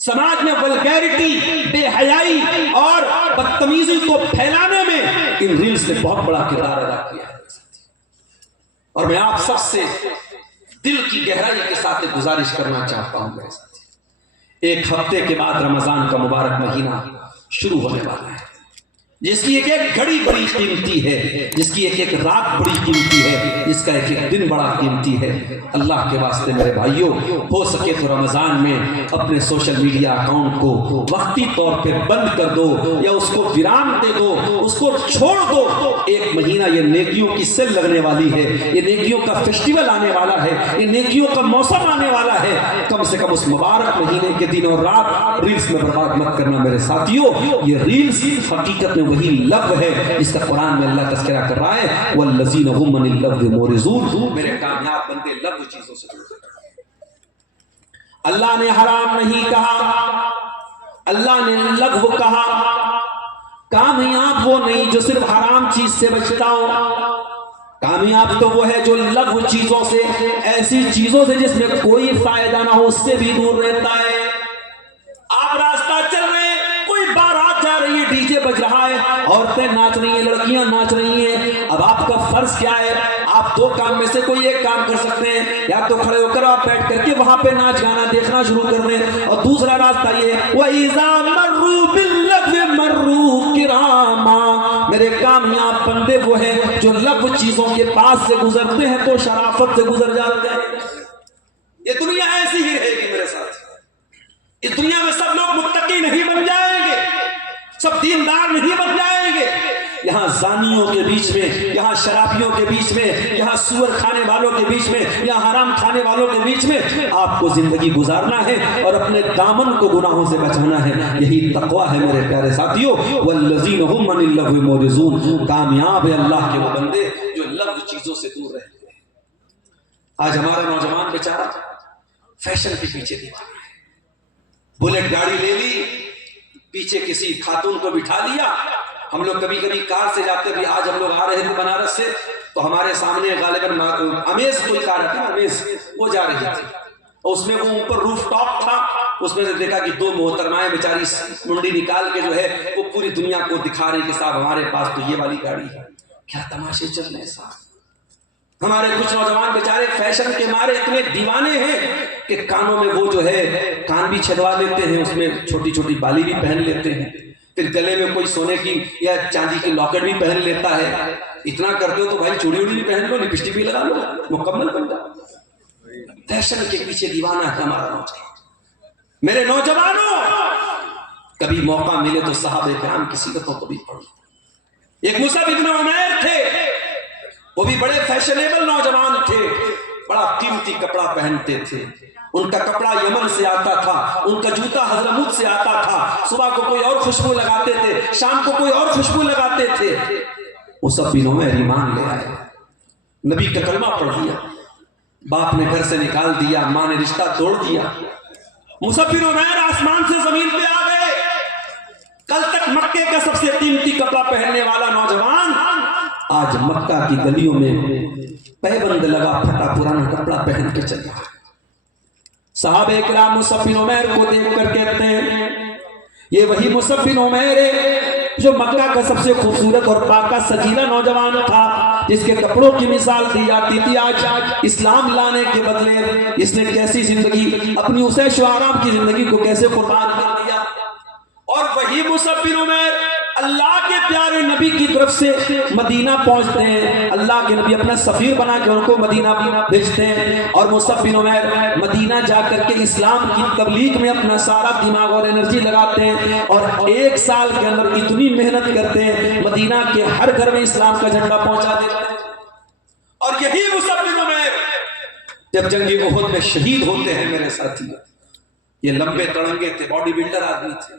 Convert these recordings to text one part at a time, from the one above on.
سماج میں ولگیرٹی، بے حیائی اور بدتمیزی کو پھیلانے میں ان ریلز نے بہت بڑا کردار ادا کیا ہے۔ اور میں آپ سب سے دل کی گہرائی کے ساتھ گزارش کرنا چاہتا ہوں میرے ساتھ، ایک ہفتے کے بعد رمضان کا مبارک مہینہ شروع ہونے والا ہے، جس کی ایک ایک گھڑی بڑی قیمتی ہے، جس کی ایک ایک رات بڑی قیمتی ہے، جس کا ایک ایک دن بڑا قیمتی ہے۔ اللہ کے واسطے میرے بھائیوں، ہو سکے تو رمضان میں اپنے سوشل میڈیا اکاؤنٹ کو وقتی طور پہ بند کر دو یا اس کو ویرام دے دو، اس کو چھوڑ دو۔ ایک مہینہ یہ نیکیوں کی سیل لگنے والی ہے، یہ نیکیوں کا فیسٹیول آنے والا ہے، یہ نیکیوں کا موسم آنے والا ہے۔ کم سے کم اس مبارک مہینے کے دن اور رات ریلز میں برباد مت کرنا میرے ساتھیوں۔ یہ ریلز حقیقت میں وہی لغو ہے جس کا قرآن میں اللہ تذکرہ کر رہا ہے، والذین هم عن اللغو معرضون۔ میرے کامیاب بندے لغو چیزوں سے دور رہے۔ اللہ نے حرام نہیں کہا، اللہ نے لغو کہا۔ کامیاب وہ نہیں جو صرف حرام چیز سے بچتا ہو، کامیاب تو وہ ہے جو لغو چیزوں سے، ایسی چیزوں سے جس میں کوئی فائدہ نہ ہو، اس سے بھی دور رہتا ہے۔ آپ راستہ چل رہے ہیں، کوئی بارات جا رہی ہے، ڈی جے بج رہا ہے، عورتیں ناچ رہی ہیں، لڑکیاں ناچ رہی ہیں۔ اب آپ کا فرض کیا ہے؟ آپ دو کام میں سے کوئی ایک کام کر سکتے ہیں، یا تو کھڑے ہو کر آپ بیٹھ کر کے وہاں پہ ناچ گانا دیکھنا شروع کر دیں، اور دوسرا راستہ یہ وَإِذَا مَرُّوا بِاللَّغْوِ مَرُّوا كِرَامًا۔ میرے کامیاب بندے وہ ہیں جو لغو چیزوں کے پاس سے گزرتے ہیں تو شرافت سے گزر جاتے ہیں۔ یہ دنیا ایسی ہی رہے گی میرے ساتھ۔ اس دنیا میں سب لوگ متقی نہیں بن جائیں گے، سب دیندار نہیں بن جائیں گے۔ یہاں زانیوں کے بیچ میں، یہاں شرابیوں کے بیچ میں، یہاں سور کھانے والوں کے بیچ میں، یہاں حرام کھانے والوں کے بیچ میں آپ کو زندگی گزارنا ہے اور اپنے دامن کو گناہوں سے بچانا ہے۔ یہی تقویٰ ہے میرے پیارے ساتھیوں۔ والذین هم عن اللغو معرضون۔ کامیاب ہے اللہ کے وہ بندے جو لغو چیزوں سے دور رہتے ہیں۔ آج ہمارا نوجوان بیچارہ فیشن کے پیچھے دیوانہ ہے، بلیٹ گاڑی لے لی، پیچھے کسی خاتون کو بٹھا لیا۔ ہم لوگ کبھی کبھی کار سے جاتے بھی، آج ہم لوگ آ رہے تھے بنارس سے تو ہمارے سامنے غالباً امیز کوئی کار ہے، امیز وہ جا رہی تھی، اور اس میں وہ اوپر روف ٹاپ تھا، اس میں سے دیکھا کہ دو محترمائیں بیچاری منڈی نکال کے جو ہے وہ پوری دنیا کو دکھا رہی کہ صاحب ہمارے پاس تو یہ والی گاڑی ہے۔ کیا تماشے چل رہے ہیں صاحب۔ ہمارے کچھ نوجوان بیچارے فیشن کے مارے اتنے دیوانے ہیں کہ کانوں میں وہ جو ہے کان بھی چھدوا لیتے ہیں، اس میں چھوٹی چھوٹی بالی بھی پہن لیتے ہیں، پھر گلے میں کوئی سونے کی یا چاندی کی لاکٹ بھی پہن لیتا ہے۔ اتنا کرتے ہو تو بھائی چوڑی اڑی بھی پہن لو، لپسٹک بھی لگا لو، مکمل بن جاؤ۔ فیشن کے پیچھے دیوانہ ہے ہمارا نوجوان۔ میرے نوجوانوں، کبھی موقع ملے تو صحابہ کرام کی سیرتوں کو بھی پڑھو۔ ایک مصعب بن عمیر تھے، وہ بھی بڑے فیشنیبل نوجوان تھے، بڑا قیمتی کپڑا پہنتے تھے۔ ان کا کپڑا یمن سے آتا تھا، ان کا جوتا حضرموت سے آتا تھا، صبح کو کوئی اور خوشبو لگاتے تھے، شام کو کوئی اور خوشبو لگاتے تھے۔ مصعب بن عمیر ایمان لے آئے، نبی کا کلمہ پڑھ لیا، باپ نے گھر سے نکال دیا، ماں نے رشتہ توڑ دیا۔ مصعب بن عمیر آسمان سے زمین پہ آ گئے۔ کل تک مکے کا سب سے قیمتی کپڑا پہننے والا نوجوان آج مکہ کی گلیوں میں پیبند لگا پھٹا پرانا کپڑا پہن کے چل رہا ہے۔ صحابہ کرام مصعب بن عمیر کو دیکھ کر کہتے ہیں یہ وہی مصعب بن عمیر ہے جو مکہ کا سب سے خوبصورت اور پاکا سجیلا نوجوان تھا، جس کے کپڑوں کی مثال دی جاتی تھی۔ آج اسلام لانے کے بدلے اس نے کیسی زندگی، اپنی عیش و آرام کی زندگی کو کیسے قربان کر دیا۔ اور وہی مصعب بن عمیر اللہ کے پیارے نبی کی طرف سے مدینہ پہنچتے ہیں، اللہ کے نبی اپنا سفیر بنا کے ان کو مدینہ بھیجتے ہیں، اور مصعب بن عمیر مدینہ جا کر کے اسلام کی تبلیغ میں اپنا سارا دماغ اور انرجی لگاتے ہیں، اور ایک سال کے اندر اتنی محنت کرتے ہیں مدینہ کے ہر گھر میں اسلام کا جھنڈا پہنچا دیتے ہیں۔ اور یہی مصعب بن عمیر جب جنگ احد میں شہید ہوتے ہیں میرے ساتھی، یہ لمبے تڑنگے تھے، باڈی بلڈر آدمی تھے،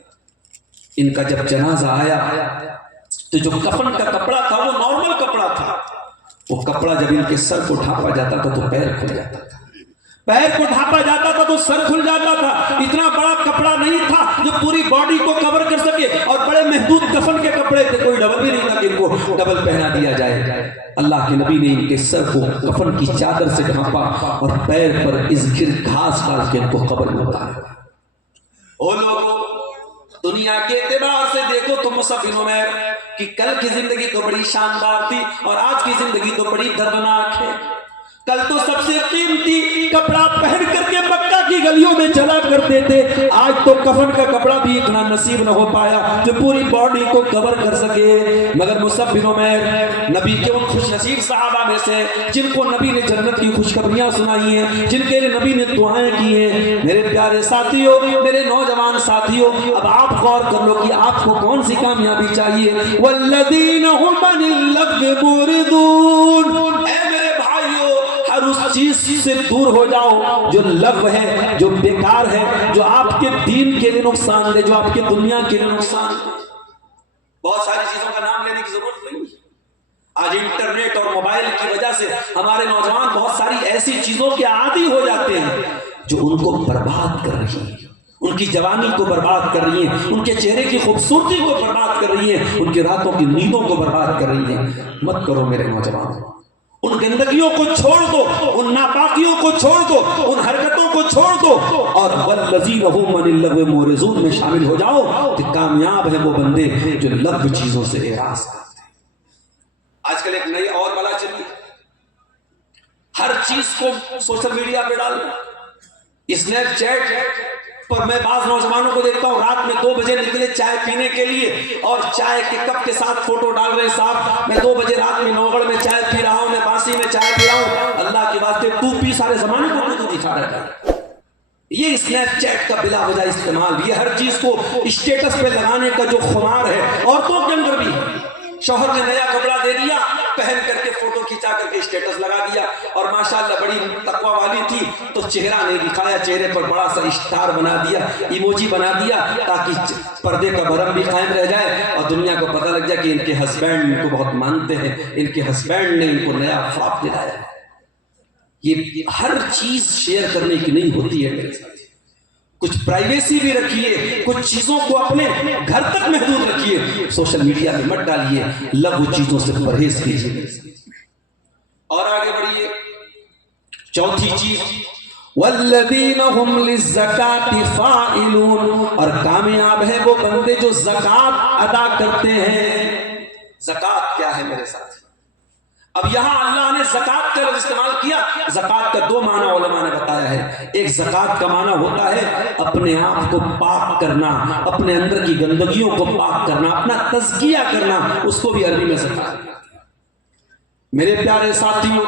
ان کا جب جنازہ آیا تو جو کفن کا کپڑا تھا وہ نارمل کپڑا تھا، وہ کپڑا جب ان کے سر کو ڈھانپا جاتا تھا تو پیر کھل جاتا تھا، پیر کو ڈھانپا جاتا تھا تو سر کھل جاتا تھا۔ اتنا بڑا کپڑا نہیں تھا جو پوری باڈی کو کور کر سکے، اور بڑے محدود کفن کے کپڑے تھے، کوئی ڈبل بھی نہیں تھا کہ ان کو ڈبل پہنا دیا جائے۔ اللہ کے نبی نے ان کے سر کو کفن کی چادر سے ڈھانپا اور پیر پر ازگھر گھاس ڈال کے ان کو قبر میں اتارا۔ او لوگوں دنیا کے اعتبار سے دیکھو تو مصعب بن عمیر کی کل کی زندگی تو بڑی شاندار تھی اور آج کی زندگی تو بڑی دردناک ہے. کل تو سب سے قیمتی کپڑا پہن کر کے مکہ کی گلیوں میں چلا کرتے تھے, آج تو کفن کا کپڑا بھی اتنا نصیب نہ ہو پایا جو پوری باڈی کو کور کر سکے. مگر مصعب بن عمیر نبی کے ان خوش نصیب صحابہ میں سے جن کو نبی نے جنت کی خوشخبریاں سنائی ہیں, جن کے لیے نبی نے دعائیں کی ہیں. میرے پیارے ساتھیوں, میرے نوجوان ساتھیوں, اب آپ غور کر لو کہ آپ کو کون سی کامیابی چاہیے. والذین هم عن اللغو معرضون, اے میرے بھائیوں ہر اس چیز سے دور ہو جاؤ جو لغو ہے, جو بیکار ہے, جو آپ کے دین کے لیے نقصان دے, جو آپ کے دنیا کے لیے نقصان دے. بہت ساری چیزوں کا نام لینے کی ضرورت نہیں. آج انٹرنیٹ اور موبائل کی وجہ سے ہمارے نوجوان بہت ساری ایسی چیزوں کے عادی ہو جاتے ہیں جو ان کو برباد کر رہی ہیں, ان کی جوانی کو برباد کر رہی ہیں, ان کے چہرے کی خوبصورتی کو برباد کر رہی ہیں, ان کی راتوں کی نیندوں کو برباد کر رہی ہیں. مت کرو میرے نوجوان, ان گندگیوں کو چھوڑ دو, ان ناپاکیوں کو چھوڑ دو, ان حرکتوں کو چھوڑ دو اور والذین هم عن اللغو معرضون میں شامل ہو جاؤ کہ کامیاب ہیں وہ بندے جو لغو چیزوں سے اعراض کرتے ہیں. آج کل ایک نئی اور بلا چلی, ہر چیز کو سوشل میڈیا پہ ڈالنا. اسنیپ چیٹ پر میں بعض نوجوانوں کو دیکھتا ہوں رات میں 2 بجے نکلے چائے پینے کے لیے اور چائے کے کپ کے ساتھ فوٹو ڈال رہے ہیں. صاحب میں 2 بجے رات میں نوگڑھ میں چائے پی رہا ہوں, میں بانسی میں چائے پی رہا ہوں. اللہ کی بات ہے, تو پی سارے زمانے کو تو دکھا رہا ہے. یہ اسنیپ چیٹ کا بلا وجہ استعمال, یہ ہر چیز کو اسٹیٹس پہ لگانے کا جو خمار ہے عورتوں کے اندر بھی ہے. شوہر نے نیا کپڑا دے دیا, پہن کر کے فوٹو کھینچا کر کے اسٹیٹس لگا دیا, اور ماشاءاللہ بڑی تقوی والی تھی تو چہرہ نہیں دکھایا, چہرے پر بڑا سا اسٹار بنا دیا, ایموجی بنا دیا تاکہ پردے کا بھرم بھی قائم رہ جائے اور دنیا کو پتہ لگ جائے کہ ان کے ہسبینڈ ان کو بہت مانتے ہیں, ان کے ہسبینڈ نے ان کو نیا فراق دلایا. یہ ہر چیز شیئر کرنے کی نہیں ہوتی ہے میرے ساتھ. کچھ پرائیویسی بھی رکھیے, کچھ چیزوں کو اپنے گھر تک محدود رکھیے, سوشل میڈیا میں مت ڈالیے, لغو چیزوں سے پرہیز کیجیے. اور آگے بڑھیے. چوتھی چیز والذین هم للزکاة فاعلون, اور کامیاب ہے وہ بندے جو زکات ادا کرتے ہیں. زکات کیا ہے میرے ساتھ؟ اب یہاں اللہ نے زکات کا لفظ استعمال کیا. زکات کا 2 معنی علماء نے بتایا ہے. ایک زکات کا معنی ہوتا ہے اپنے آپ کو پاک کرنا, اپنے اندر کی گندگیوں کو پاک کرنا, اپنا تزکیہ کرنا, اس کو بھی عربی میں زکات. میرے پیارے ساتھیوں,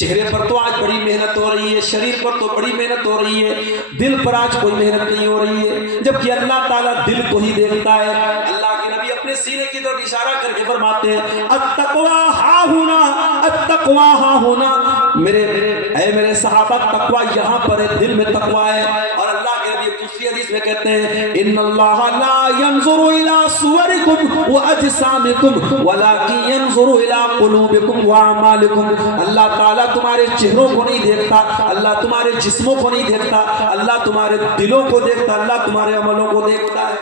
چہرے پر تو آج بڑی محنت ہو رہی ہے, شریر پر تو بڑی محنت ہو رہی ہے, دل پر آج کوئی محنت نہیں ہو رہی ہے, جبکہ اللہ تعالیٰ دل کو ہی دیکھتا ہے. اللہ کے نبی اپنے سینے کی طرف اشارہ کر کے فرماتے ہیں التقویٰ ہا ہونا, التقویٰ ہا ہونا. میرے صحابہ, تقویٰ یہاں پر ہے, دل میں تقویٰ ہے. اور اللہ کے نبی دوسری حدیث میں کہتے ہیں ان اللہ لا ينظر الى صورکم واجسامکم ولکن ينظر الى قلوبکم واعمالکم. اللہ تعالیٰ تمہارے چہروں کو نہیں دیکھتا, اللہ تمہارے جسموں کو نہیں دیکھتا, اللہ تمہارے دلوں کو دیکھتا, اللہ تمہارے عملوں کو دیکھتا ہے.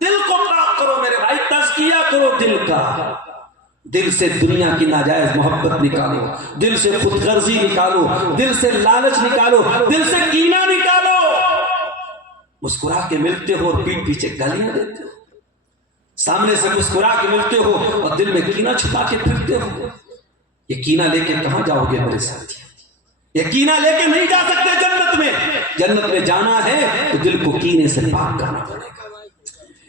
دل کو پاک کرو میرے بھائی, تزکیہ کرو دل کا. دل سے دنیا کی ناجائز محبت نکالو, دل سے خود غرضی نکالو, دل سے لالچ نکالو, دل سے کینہ نکالو. مسکرا کے ملتے ہو اور پیٹ پیچھے گالیاں دیتے ہو, سامنے سے مسکرا کے ملتے ہو اور دل میں کینہ چھپا کے پھرتے ہو. یہ کینہ لے کے کہاں جاؤ گے میرے ساتھ؟ یہ کینہ لے کے نہیں جا سکتے جنت میں. جنت میں جانا ہے تو دل کو کینے سے پاک کرنا پڑے گا.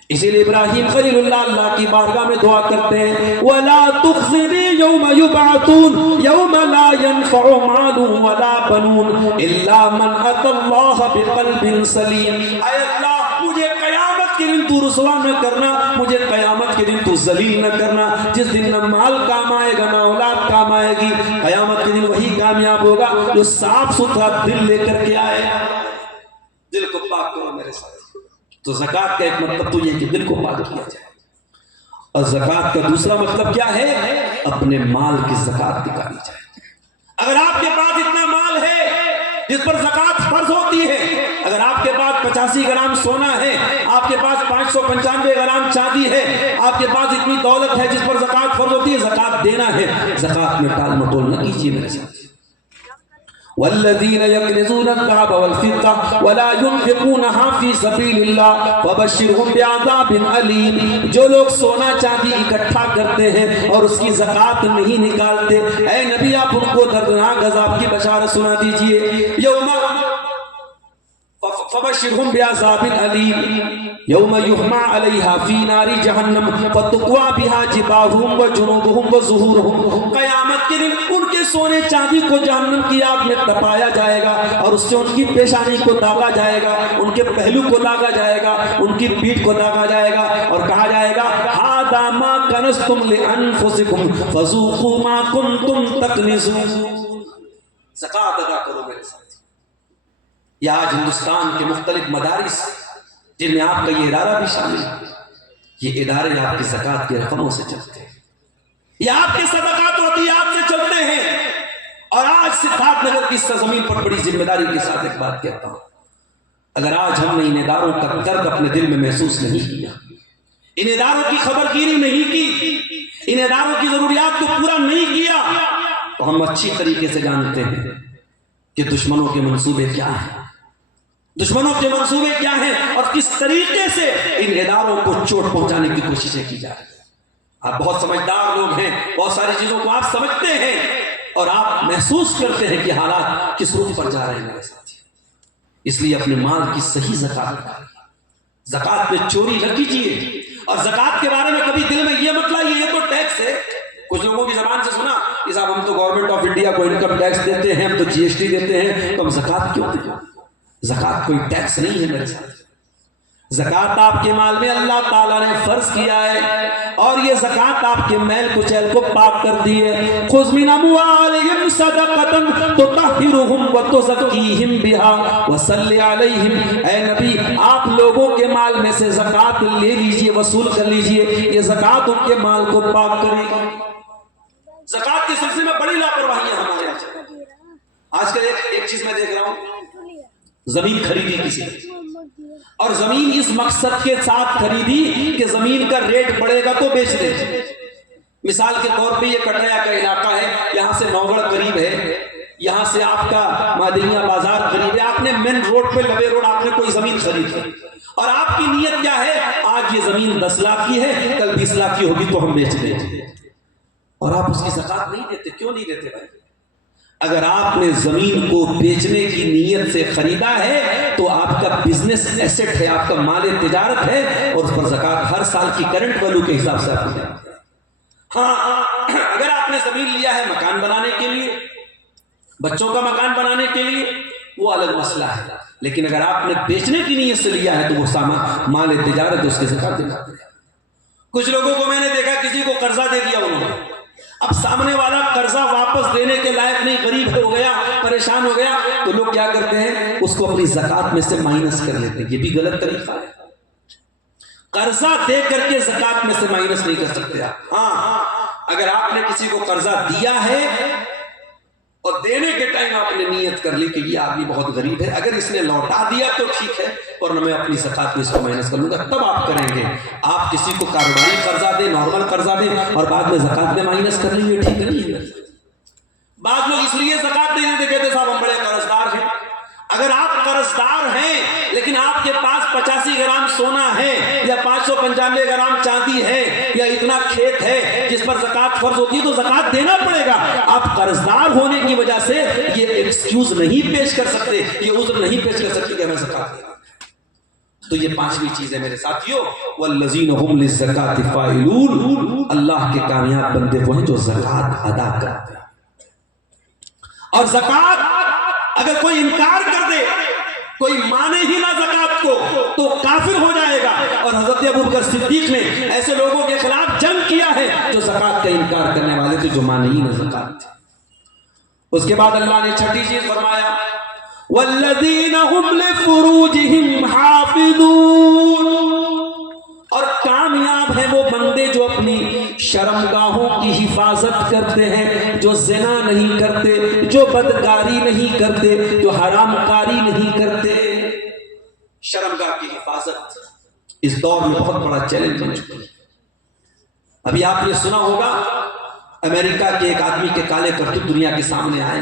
اسی لیے ابراہیم خلیل اللہ اللہ کی بارگاہ میں دعا کرتے ہیں وَلَا تُخْزِنِي يَوْمَ يُبْعَثُونَ يَوْمَ لَا يَنْفَعُ مَالٌ وَلَا بَنُونَ إِلَّا مَنْ أَتَى اللَّهَ بِقَلْبٍ سَلِيمٍ. اے اللہ مجھے قیامت کے دن تو رسوا نہ کرنا, مجھے قیامت کے دن تو ذلیل نہ کرنا. جس دن نہ مال کام آئے گا نہ اولاد کام آئے گی, قیامت کے دن وہی کامیاب ہوگا جو صاف ستھرا دل لے کر کے آئے. دل کو پاک کرو میرے ساتھ. تو زکات کا ایک مطلب تو یہ کہ دل کو پاک کیا جائے, اور زکات کا دوسرا مطلب کیا ہے؟ اپنے مال کی زکات نکالی جائے. اگر آپ کے پاس اتنا مال ہے جس پر زکات فرض ہوتی ہے, اگر آپ کے پاس 85 گرام سونا ہے, آپ کے پاس 595 گرام چاندی ہے, آپ کے پاس اتنی دولت ہے جس پر زکات فرض ہوتی ہے, زکات دینا ہے, زکات میں ٹال مٹول نہ کیجیے میرے ساتھ. والذین یکنزون الذهب والفضة ولا ينفقونها في سبيل الله فبشرهم بعذاب علیم. جو لوگ سونا چاندی اکٹھا کرتے ہیں اور اس کی زکوٰۃ نہیں نکالتے، اے نبی آپ ان کو دردناک عذاب کی بشارت سنا دیجئے. یوم فبشرهم بعذاب علیم یوم یحمى علیہا فی نار جہنم فتقوی بہا جباہہم وجنوبہم وظہورہم. قیامت کے دن ان کے سونے چاندی کو جہنم کی آگ میں تپایا جائے گا اور اس سے ان کی پیشانی کو داغا جائے گا، ان کے پہلو کو داغا جائے گا، ان کی پیٹھ کو داغا جائے گا اور کہا جائے گا ھذا ما کنزتم لانفسکم فذوقوا ما کنتم تکنزون. زکوٰۃ ادا کرو میرے ساتھ. یا آج ہندوستان کے مختلف مدارس جن میں آپ کا یہ ادارہ بھی شامل ہے، یہ ادارے آپ کی زکوٰۃ کی رقموں سے چلتے ہیں، یہ آپ کے صدقات و عطیات سے چلتے ہیں. اور آج سدھارتھ نگر کی سرزمین پر بڑی ذمہ داری کے ساتھ ایک بات کہتا ہوں، اگر آج ہم نے ان اداروں کا درد اپنے دل میں محسوس نہیں کیا، ان اداروں کی خبرگیری نہیں کی، ان اداروں کی ضروریات کو پورا نہیں کیا، تو ہم اچھی طریقے سے جانتے ہیں کہ دشمنوں کے منصوبے کیا ہیں، دشمنوں کے منصوبے کیا ہیں اور کس طریقے سے ان اداروں کو چوٹ پہنچانے کی کوششیں کی جا رہی ہیں. آپ بہت سمجھدار لوگ ہیں، بہت ساری چیزوں کو آپ سمجھتے ہیں اور آپ محسوس کرتے ہیں کہ حالات کس رخ پر جا رہے ہیں میرے ساتھی. اس لیے اپنے مال کی صحیح زکوٰۃ، زکوٰۃ پہ چوری نہ کیجیے. اور زکوٰۃ کے بارے میں کبھی دل میں یہ مت لائیے یہ تو ٹیکس ہے. کچھ لوگوں کی زبان سے سنا کہ صاحب ہم تو گورنمنٹ آف انڈیا کو انکم ٹیکس دیتے ہیں، ہم تو جی ایس ٹی دیتے ہیں، تو ہم زکوٰۃ کیوں دیں؟ زکوٰۃ کوئی ٹیکس نہیں ہے میرے ساتھ. زکوٰۃ آپ کے مال میں اللہ تعالیٰ نے فرض کیا ہے اور یہ زکوٰۃ آپ کے میل کچیل کو پاک کر دی ہے. خذ من اموالہم صدقۃ تطہرہم وتزکیہم بہا وصلی علیہم. اے نبی آپ لوگوں کے مال میں سے زکوٰۃ لے لیجئے، وصول کر لیجئے، یہ زکوٰۃ ان کے مال کو پاک کرے گی. زکوٰۃ کے سلسلے میں بڑی لاپرواہی ہے ہمارے یہاں. آج کل ایک چیز میں دیکھ رہا ہوں، زمین خریدی کسی نے اور زمین اس مقصد کے ساتھ خریدی کہ زمین کا ریٹ بڑھے گا تو بیچ دے. مثال کے طور پہ یہ کٹریا کا علاقہ ہے، یہاں سے نوگڑھ قریب ہے، یہاں سے آپ کا مادیہ بازار قریب ہے، آپ نے مین روڈ پہ لبے روڈ آپ نے کوئی زمین خریدی اور آپ کی نیت کیا ہے، آج یہ زمین 10 لاکھ کی ہے، کل 20 لاکھ کی ہوگی تو ہم بیچ دیں گے، اور آپ اس کی زکوٰۃ نہیں دیتے. کیوں نہیں دیتے بھائی؟ اگر آپ نے زمین کو بیچنے کی نیت سے خریدا ہے تو آپ کا بزنس ایسٹ ہے، آپ کا مال تجارت ہے اور اس پر زکوٰۃ ہر سال کی کرنٹ ویلو کے حساب سے آپ کو دینا ہے. ہاں اگر آپ نے زمین لیا ہے مکان بنانے کے لیے، بچوں کا مکان بنانے کے لیے، وہ الگ مسئلہ ہے. لیکن اگر آپ نے بیچنے کی نیت سے لیا ہے تو وہ سامان مال تجارت اس کے زکوٰۃ دینا ہے. کچھ لوگوں کو میں نے دیکھا کسی کو قرضہ دے دیا انہوں نے، اب سامنے والا قرضہ واپس دینے کے لائق نہیں، غریب ہو گیا، پریشان ہو گیا، تو لوگ کیا کرتے ہیں اس کو اپنی زکوٰۃ میں سے مائنس کر لیتے ہیں. یہ بھی غلط طریقہ ہے. قرضہ دے کر کے زکوٰۃ میں سے مائنس نہیں کر سکتے آپ. ہاں اگر آپ نے کسی کو قرضہ دیا ہے اور دینے کے ٹائم آپ نے نیت کر لی کہ یہ آدمی بہت غریب ہے، اگر اس نے لوٹا دیا تو ٹھیک ہے، اور میں اپنی زکوٰۃ میں اس کو مائنس کر لوں گا، تب آپ کریں گے. آپ کسی کو کاروباری قرضہ دیں، نارمل قرضہ دیں اور بعد میں زکوٰۃ میں مائنس کر لیں گے، ٹھیک نہیں ہے. بعض لوگ اس لیے زکوٰۃ نہیں دیتے، کہتے صاحب ہم بڑے قرضدار ہیں. اگر آپ قرضدار ہیں لیکن آپ کے پاس 85 گرام سونا ہے یا 595 گرام چاندی ہے یا اتنا کھیت ہے جس پر زکوٰۃ فرض ہوتی ہے تو زکوٰۃ دینا پڑے گا. آپ قرضدار ہونے کی وجہ سے یہ ایکسکیوز نہیں پیش کر سکتے، یہ عذر نہیں پیش کر سکتے کہ ہمیں زکوٰۃ دینا. تو یہ 5ویں چیز ہے میرے ساتھیوں، والذین هم للزکاۃ فاعلون. اللہ کے کامیاب بندے وہ ہیں جو زکوٰۃ ادا کرتے ہیں. اور زکوٰۃ اگر کوئی انکار کر دے، کوئی مانے ہی نہ زکوٰۃ کو، تو کافر ہو جائے گا. اور حضرت ابوبکر صدیق نے ایسے لوگوں کے خلاف جنگ کیا ہے جو زکوٰۃ کا انکار کرنے والے تھے، جو مانے ہی نہ زکوٰۃ. اس کے بعد اللہ نے 6ٹھی چیز فرمایا، والذین هم لفروجہم حافظون. اور کامیاب ہیں وہ بندے جو اپنی شرمگاہوں کی حفاظت کرتے ہیں، جو زنا نہیں کرتے، جو بدکاری نہیں کرتے، جو حرام کاری نہیں کرتے. شرمگاہ کی حفاظت اس دور میں بہت بڑا چیلنج بن چکی ہے. ابھی آپ نے سنا ہوگا امریکہ کے ایک آدمی کے کالے کرتوت دنیا کے سامنے آئے.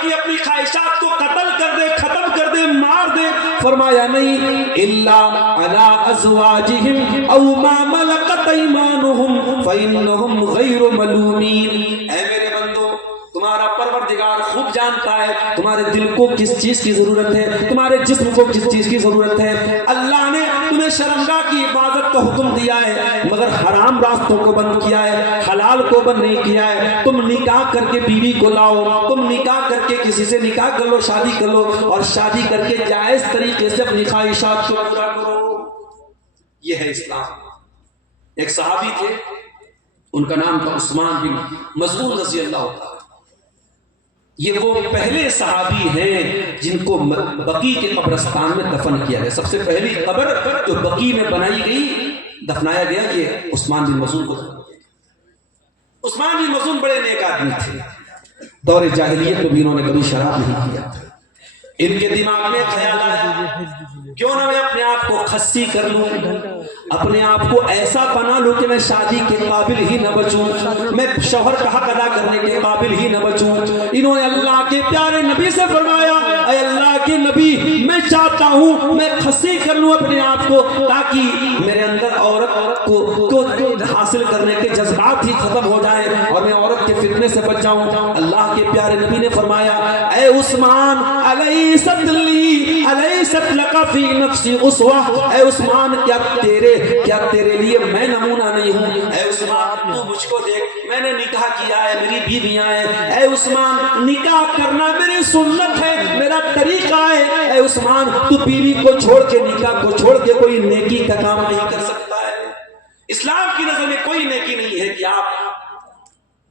تاکہ اپنی خواہشات کو قتل کر دے، ختم کر دے، مار دے؟ فرمایا نہیں، الا علی ازواجہم او ما ملکت ایمانہم فانہم غیر ملومین۔ اے میرے بندو، تمہارا پروردگار خوب جانتا ہے تمہارے دل کو کس چیز کی ضرورت ہے، تمہارے جسم کو کس چیز کی ضرورت ہے۔ اللہ نے تمہیں شرمگاہ کی حفاظت کا حکم دیا ہے، مگر حرام راستوں کو بند کیا ہے، حلال کو بند نہیں کیا ہے۔ تم نکاح کر کے بیوی کو لاؤ، تم نکاح کر کے کسی سے نکاح کر لو، شادی کر لو، اور شادی کر کے جائز طریقے سے اپنی خواہشات کو پورا کرو۔ یہ ہے اسلام۔ ایک صحابی تھے، ان کا نام تھا عثمان بن مظعون رضی اللہ عنہ۔ یہ وہ پہلے صحابی ہیں جن کو بقیع کے قبرستان میں دفن کیا گیا۔ سب سے پہلی قبر جو بقیع میں بنائی گئی، دفنایا گیا، یہ عثمان بن مظعون کو دفن کیا۔ عثمان بن مظعون بڑے نیک آدمی تھے، دور جاہلیت میں بھی انہوں نے کبھی شراب نہیں کیا۔ ان کے دماغ میں خیال آیا کیوں نہ میں اپنے آپ کو خسی کر لوں، اپنے آپ کو ایسا بنا لوں کہ میں شادی کے قابل ہی نہ بچوں، میں شوہر کا حق ادا کرنے کے قابل ہی نہ بچوں۔ انہوں نے اللہ کے پیارے نبی سے فرمایا، اے اللہ کے نبی، میں چاہتا ہوں میں خسی کر لوں اپنے آپ کو، تاکہ میرے اندر عورت کو حاصل کرنے کے جذبات ہی ختم ہو جائیں اور میں عورت کے فتنے سے بچ جاؤں۔ اللہ کے پیارے نبی نے فرمایا، اے عثمان، الیست لک فی نفسی اسوہ، اے عثمان، کیا تیرے لیے میں نمونہ نہیں ہوں؟ اے عثمان، تو مجھ کو دیکھ، میں نے نکاح کیا ہے، میری بیویاں ہیں۔ اے عثمان، نکاح کرنا میری سنت ہے، میرا طریقہ ہے۔ اے عثمان، تو بیوی کو چھوڑ کے، نکاح کو چھوڑ کے کوئی نیکی کا کام نہیں کر سکتا ہے۔ اسلام کی نظر میں کوئی نیکی نہیں ہے کہ آپ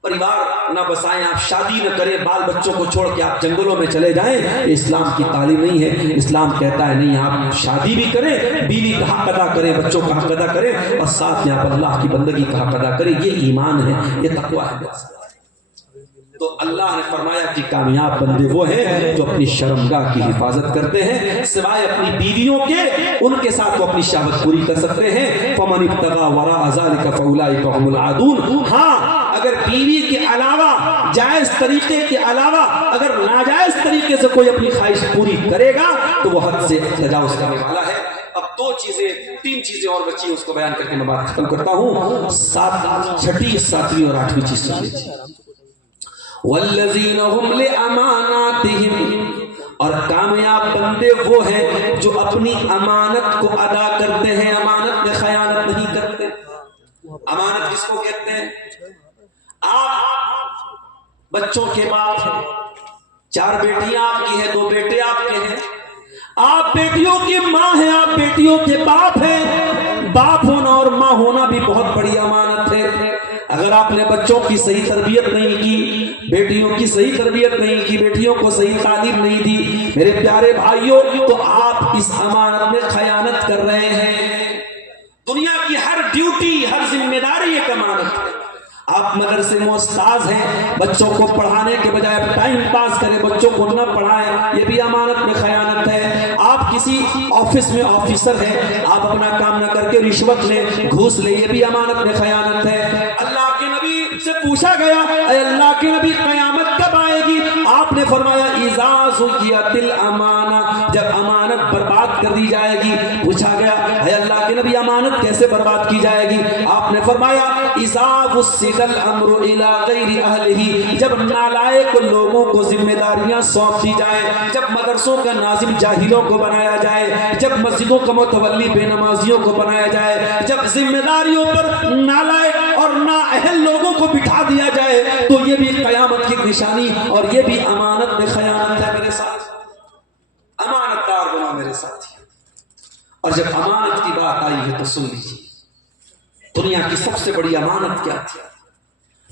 پریوار نہ بسائیں، آپ شادی نہ کریں، بال بچوں کو چھوڑ کے آپ جنگلوں میں چلے جائیں۔ یہ اسلام کی تعلیم نہیں ہے۔ اسلام کہتا ہے نہیں، آپ شادی بھی کریں، بیوی کا حق ادا کریں، بچوں کا حق ادا کریں، اور ساتھ میں آپ اللہ کی بندگی کا حق ادا کریں۔ یہ ایمان ہے، یہ تقویٰ ہے۔ تو اللہ نے فرمایا کہ کامیاب بندے وہ ہیں جو اپنی شرمگاہ کی حفاظت کرتے ہیں، سوائے اپنی بیویوں کے، ان کے ساتھ وہ اپنی شہوت پوری کر سکتے ہیں۔ فَمَنِ ابْتَغَىٰ وَرَاءَ ذَلِكَ فَأُولَٰئِكَ هُمُ الْعَادُونَ۔ ہاں، اگر بیوی کے علاوہ، جائز طریقے کے علاوہ اگر ناجائز طریقے سے کوئی اپنی خواہش پوری کرے گا تو وہ حد سے تجاوز کرنے والا ہے۔ اب تین چیزیں اور بچی، اس کو بیان کر کے میں بات ختم کرتا ہوں۔ چھٹی، ساتویں اور آٹھویں چیز سن لیجیے۔ والذین هم لاماناتہم، اور کامیاب بندے وہ ہیں جو اپنی امانت کو ادا کرتے ہیں، امانت میں خیانت نہیں کرتے۔ امانت کس کو کہتے ہیں؟ آپ بچوں کے باپ ہیں، 4 بیٹیاں آپ کی ہیں، 2 بیٹے آپ کے ہیں، آپ بیٹیوں کی ماں ہیں، آپ بیٹیوں کے باپ ہیں۔ باپ ہونا اور ماں ہونا بھی بہت بڑی امانت ہے۔ اگر آپ نے بچوں کی صحیح تربیت نہیں کی، بیٹیوں کی صحیح تربیت نہیں کی، بیٹیوں کو صحیح تعلیم نہیں دی، میرے پیارے بھائیوں، تو آپ اس امانت میں خیانت کر رہے ہیں۔ دنیا کی ہر ڈیوٹی، ہر ذمہ داری ایک امانت ہے۔ آپ مدرسے میں استاذ ہیں، بچوں کو پڑھانے کے بجائے ٹائم پاس کریں، بچوں کو نہ پڑھائیں، یہ بھی امانت میں خیانت ہے۔ آپ کسی آفس میں آفیسر ہیں، آپ اپنا کام نہ کر کے رشوت لیں، گھوس لیں، یہ بھی امانت میں خیانت ہے۔ اللہ کے نبی سے پوچھا گیا، اے اللہ کے نبی، قیامت کب آئے گی؟ آپ نے فرمایا اذا زیت الامانہ، جب امانت برباد کر دی جائے گی۔ پوچھا گیا، اے اللہ کے نبی، امانت کیسے برباد کی جائے گی؟ آپ نے فرمایا اذا وسد الامر الى غیر اہلہ، جب نالائق لوگوں کو ذمہ داریاں سونپ دی جائے، جب مدرسوں کا ناظم جاہلوں کو بنایا جائے، جب مسجدوں کا متولی بے نمازیوں کو بنایا جائے، جب ذمہ داریوں پر نالائق اور نااہل لوگوں کو بٹھا دیا جائے، تو یہ بھی قیامت کی نشانی اور یہ بھی امانت میں خیانت ہے۔ میرے ساتھ امانت دار بنا میرے ساتھی۔ اور جب امانت کی بات آئی ہے تو سن لیجیے، دنیا کی سب سے بڑی امانت کیا تھی؟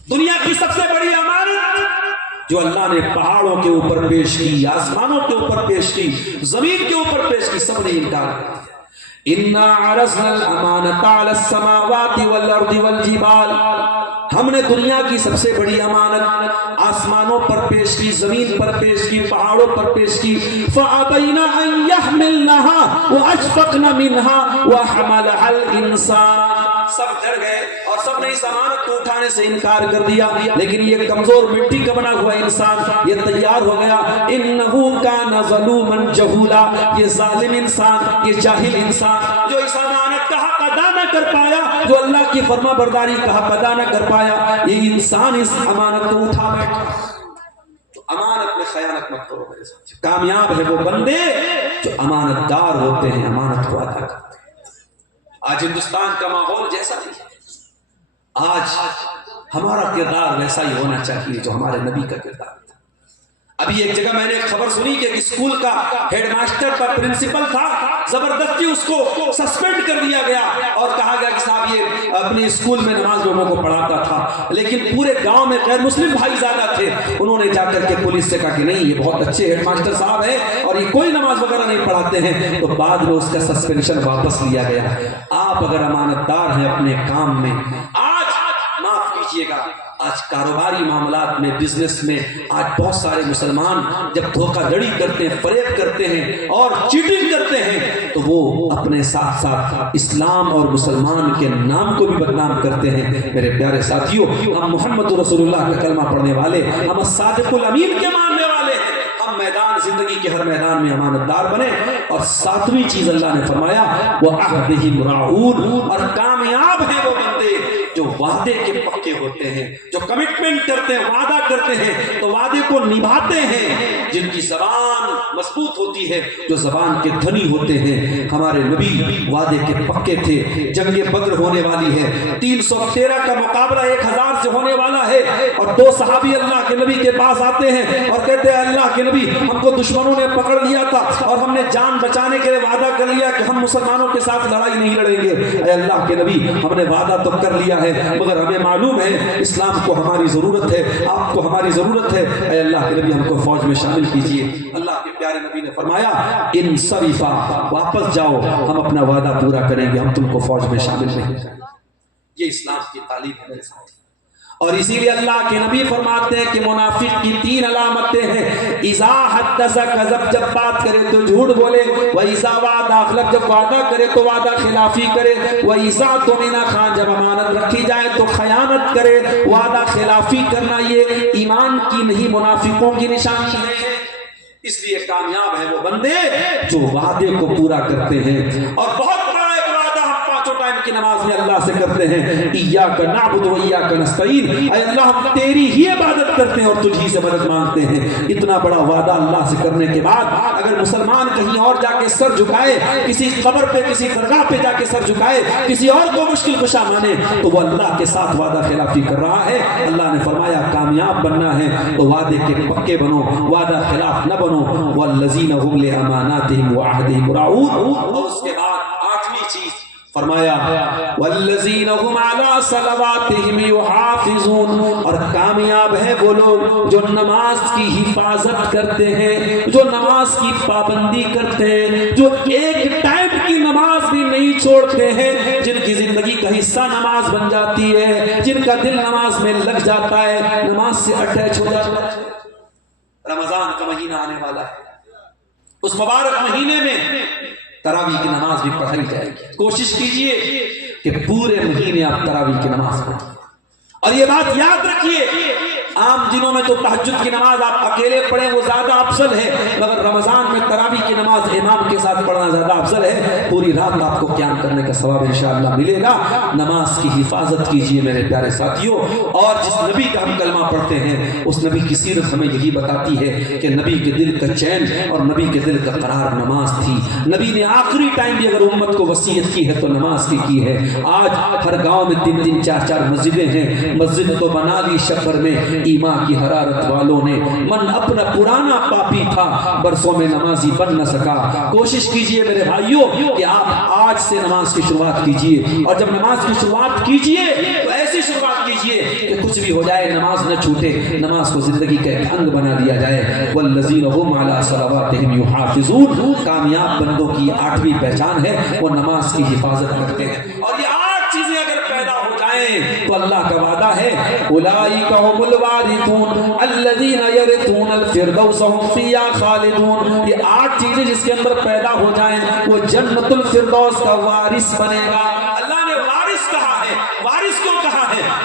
دنیا کی سب سے بڑی امانت جو اللہ نے پہاڑوں کے اوپر پیش کی، آسمانوں کے اوپر پیش کی، زمین کے اوپر پیش کی، سب نے انکار کر دیا۔ اِنَّا عَرَضْنَا الْأَمَانَةَ عَلَى السَّمَاوَاتِ وَالْأَرْضِ وَالْجِبَالِ، ہم نے دنیا کی سب سے بڑی امانت آسمانوں پر پیش کی، زمین پر پیش کی، پہاڑوں پر پیش کی۔ فَأَبَيْنَ أَن يَحْمِلْنَهَا وَأَشْفَقْنَ مِنْهَا وَحَمَلَهَا الْإِنسَانُ، سب ڈر گئے اور سب نے اس امانت کو اٹھانے سے انکار کر دیا. لیکن یہ کمزور مٹی کا بنا ہوا انسان یہ تیار ہو گیا. انہو کان ظلوما جہولا, یہ ظالم انسان, یہ جاہل انسان جو اس امانت کا حق ادا نہ کر پایا, جو اللہ کی فرما برداری کا حق ادا نہ کر پایا, یہ انسان اس امانت کو اٹھا بیٹھا. امانت میں خیانت مت کرو میرے ساتھ. کامیاب ہے وہ بندے جو امانت دار ہوتے ہیں, امانت کو ادا کرتے ہیں. آج ہندوستان کا ماحول جیسا بھی ہے, آج ہمارا کردار ویسا ہی ہونا چاہیے جو ہمارے نبی کا کردار تھا. ابھی ایک جگہ میں نے ایک خبر سنی کہ اسکول کا ہیڈ ماسٹر تھا, پرنسپل تھا, زبردستی اس کو سسپینڈ کر دیا گیا اور کہا گیا کہ صاحب یہ اپنے اسکول میں نماز لوگوں کو پڑھاتا تھا. لیکن پورے گاؤں میں غیر مسلم بھائی زیادہ تھے, انہوں نے جا کر کے پولیس سے کہا کہ نہیں یہ بہت اچھے ہیڈ ماسٹر صاحب ہیں اور یہ کوئی نماز وغیرہ نہیں پڑھاتے ہیں. تو بعد میں اس کا سسپینشن واپس لیا گیا. آپ اگر امانت دار ہیں اپنے کام میں, آج معاف کیجیے گا, آج کاروباری معاملات میں, بزنس میں آج بہت سارے مسلمان جب دھوکہ دھڑی کرتے ہیں, فریب کرتے ہیں اور چیٹنگ کرتے ہیں تو وہ اپنے ساتھ ساتھ اسلام اور مسلمان کے نام کو بھی بدنام کرتے ہیں. میرے پیارے ساتھیوں, ہم محمد رسول اللہ کا کلمہ پڑھنے والے, ہم الصادق الامین کے ماننے والے ہیں. ہم میدان زندگی کے ہر میدان میں امانت دار بنے. اور ساتویں چیز اللہ نے فرمایا وَعَهْدِهِمْ رَاعُونَ, اور کامیاب ہیں وہ بندے جو وعدے کے پکے ہوتے ہیں, جو کمٹمنٹ کرتے ہیں, وعدہ کرتے ہیں تو وعدے کو نبھاتے ہیں, جن کی زبان مضبوط ہوتی ہے, جو زبان کے دھنی ہوتے ہیں. ہمارے نبی وعدے کے پکے تھے. جنگ بدر ہونے والی ہے, 313 کا مقابلہ 1000 سے ہونے والا ہے, اور 2 صحابی اللہ کے نبی کے پاس آتے ہیں اور کہتے ہیں اللہ کے نبی ہم کو دشمنوں نے پکڑ لیا تھا اور ہم نے جان بچانے کے لیے وعدہ کر لیا کہ ہم مسلمانوں کے ساتھ لڑائی نہیں لڑیں گے. اے اللہ کے نبی ہم نے وعدہ تو کر لیا ہے مگر ہمیں معلوم ہے اسلام کو ہماری ضرورت ہے, آپ کو ہماری ضرورت ہے. اے اللہ کے نبی ہم کو فوج میں شامل کیجئے. اللہ کے پیارے نبی نے فرمایا انصرفا, واپس جاؤ, ہم اپنا وعدہ پورا کریں گے, ہم تم کو فوج میں شامل نہیں کریں گے. یہ اسلام کی تعلیم ہے میرے ساتھ. اور اسی لیے اللہ کے نبی فرماتے ہیں کہ منافق کی 3 علامتیں ہیں. اذا حدث کذب, جب بات کرے تو جھوٹ بولے, واذا وعد اخلف, جب وعدہ کرے تو وعدہ خلافی کرے, واذا تمن خان, جب امانت رکھی جائے تو خیانت کرے. وعدہ خلافی کرنا یہ ایمان کی نہیں منافقوں کی نشانی ہے. اس لیے کامیاب ہے وہ بندے جو وعدے کو پورا کرتے ہیں. اور بہت بڑا ایک وعدہ ہم 5 ٹائم کی نماز میں اللہ سے کرتے ہیں, ایاک نعبد و ایاک نستعین, اے اللہ ہم تیری ہی عبادت کرتے ہیں اور تجھ ہی سے مدد مانگتے ہیں. اتنا بڑا وعدہ اللہ سے کرنے کے بعد اگر مسلمان کہیں اور جا کے سر جھکائے, کسی قبر پہ کسی درگاہ پہ جا کے سر جھکائے, کسی اور کو مشکل کشا مانے, تو وہ اللہ کے ساتھ وعدہ خلافی کر رہا ہے. اللہ نے فرمایا کامیاب بننا ہے تو وعدے کے پکے بنو, وعدہ خلاف نہ بنو. والذین هم لاماناتهم وعهدهم راعون. اور اس کے بعد 8ویں چیز فرمایا والذین هم علی صلواتهم یحافظون, اور کامیاب ہے وہ لوگ جو نماز کی حفاظت کرتے ہیں, جو نماز کی پابندی کرتے ہیں, جو ایک ٹائم کی نماز بھی نہیں چھوڑتے ہیں, جن کی زندگی کا حصہ نماز بن جاتی ہے, جن کا دل نماز میں لگ جاتا ہے, نماز سے اٹیچ ہو جاتا ہے. رمضان کا مہینہ آنے والا ہے, اس مبارک مہینے میں تراویح کی نماز بھی پڑھائی جائے گی. کوشش کیجئے کہ پورے مہینے آپ تراویح کی نماز پڑھیں. اور یہ بات یاد رکھیے, عام دنوں میں تو تہجد کی نماز آپ اکیلے پڑھیں وہ زیادہ افضل ہے, مگر رمضان میں تراویح کی نماز امام کے ساتھ پڑھنا زیادہ افضل ہے. پوری رات آپ کو قیام کرنے کا ثواب انشاءاللہ ملے گا. نماز کی حفاظت کیجئے میرے پیارے ساتھیوں. اور جس نبی کا ہم کلمہ پڑھتے ہیں اس نبی کی سیرت ہمیں یہی بتاتی ہے کہ نبی کے دل کا چین اور نبی کے دل کا قرار نماز تھی. نبی نے آخری ٹائم بھی اگر امت کو وصیت کی ہے تو نماز کی ہے. آج ہر گاؤں میں 3-3 4-4 مسجدیں ہیں. مسجد تو بنا لی شہر میں ایمان کی حرارت والوں نے, من اپنا پرانا پاپی تھا برسوں میں نمازی بن نہ سکا. کوشش کیجئے میرے بھائیوں کہ آپ آج سے نماز کی شروعات کیجئے, اور جب نماز کی شروعات کیجئے تو ایسی شروعات کیجئے کہ کچھ بھی ہو جائے نماز نہ چھوٹے, نماز کو زندگی کا ایک انگ بنا دیا جائے. والذین هم علی صلواتهم یحافظون, کامیاب بندوں کی 8ویں پہچان ہے وہ نماز کی حفاظت کرتے ہیں. اور یہ 8 چیزیں اگر پیدا ہو جائیں تو اللہ کا وعدہ ہے اولئک هم الوارثون الذین یرثون الفردوس هم فیہا خالدون. یہ 8 چیزیں جس کے اندر پیدا ہو جائیں وہ جنت الفردوس کا وارث بنے گا. اللہ نے وارث کہا ہے